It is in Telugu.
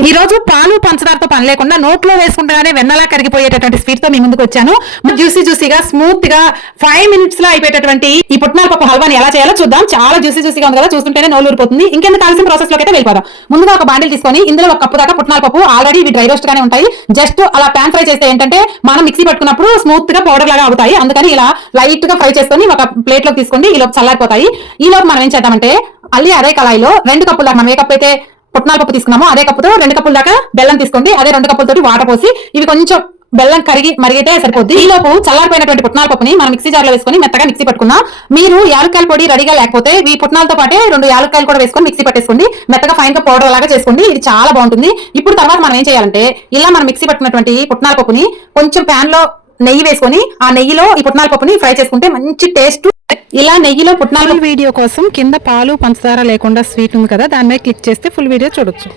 ఈ రోజు పాలు పంచదారతో పని లేకుండా నోట్లో వేసుకుంటేనే వెన్నలా కరిగిపోయేటటువంటి స్వీట్ తో మీ ముందుకు వచ్చాను. జ్యూసీగా స్మూత్ గా 5 minutes లో అయిపోయేటటువంటి ఈ పుట్నాల పప్పు హల్వాని ఎలా చేయాలో చూద్దాం. చాలా జ్యూసీగా ఉంది కదా, చూస్తుంటేనే నోలు ఊరిపోతుంది. ఇంకెందుకు కావాల్సిన ప్రాసెస్ లోకి అయితే వెళ్ళిపోదాం. ముందుగా ఒక బాండిల్ తీసుకొని ఇందులో 1 కప్పు దాకా పుట్నాల పప్పు, ఆల్రెడీ ఇవి డ్రై రోస్ట్ గానే ఉంటాయి. జస్ట్ అలా ప్యాన్ ఫ్రై చేస్తే ఏంటంటే మనం మిక్సీ పట్టుకున్నప్పుడు స్మూత్ గా పౌడర్ లాగా అవుతాయి. అందుకని ఇలా లైట్ గా ఫ్రై చేసుకొని ఒక ప్లేట్ లోకి తీసుకోండి. ఈ లోపు చల్లారిపోతాయి. ఈ లోపు మనం ఏం చేద్దామంటే అదే కళాయిలో 2 కప్పులు దాకా, మనం ఏ కప్పు అయితే పుట్నాల పప్పు తీసుకున్నామో అదే కప్పుతో 2 కప్పుల దాకా బెల్లం తీసుకోండి. అదే 2 కప్పులతోటి వాటర్ పోసి ఇవి కొంచెం బెల్లం కరిగి మరిగితే సరిపోద్ది. ఈ లోపు చల్లారిపోయినటువంటి పుట్నాల పప్పుని మనం మిక్సీ జార్ లో వేసుకొని మెత్తగా మిక్సీ పట్టుకున్నాం. మీరు యాలక్కాయల పొడి రెడీగా లేకపోతే ఈ పుట్నాలతో పాటే 2 యాలక్కాయలు కూడా వేసుకొని మిక్సీ పట్టేసుకోండి. మెత్తగా ఫైన్ గా పౌడర్ లాగా చేసుకోండి. ఇది చాలా బాగుంటుంది. ఇప్పుడు తర్వాత మనం ఏం చేయాలంటే ఇలా మనం మిక్సీ పట్టుకున్నటువంటి పుట్నాల పప్పుని కొంచెం ప్యాన్ లో నెయ్యి వేసుకొని ఆ నెయ్యిలో ఈ పుట్నాల పప్పుని ఫ్రై చేసుకుంటే మంచి టేస్ట్. ఇలా నెయ్యిలో పుట్నాల వీడియో కోసం కింద పాలు పంచదార లేకుండా స్వీట్ ఉంది కదా, దాని మీద క్లిక్ చేస్తే ఫుల్ వీడియో చూడొచ్చు.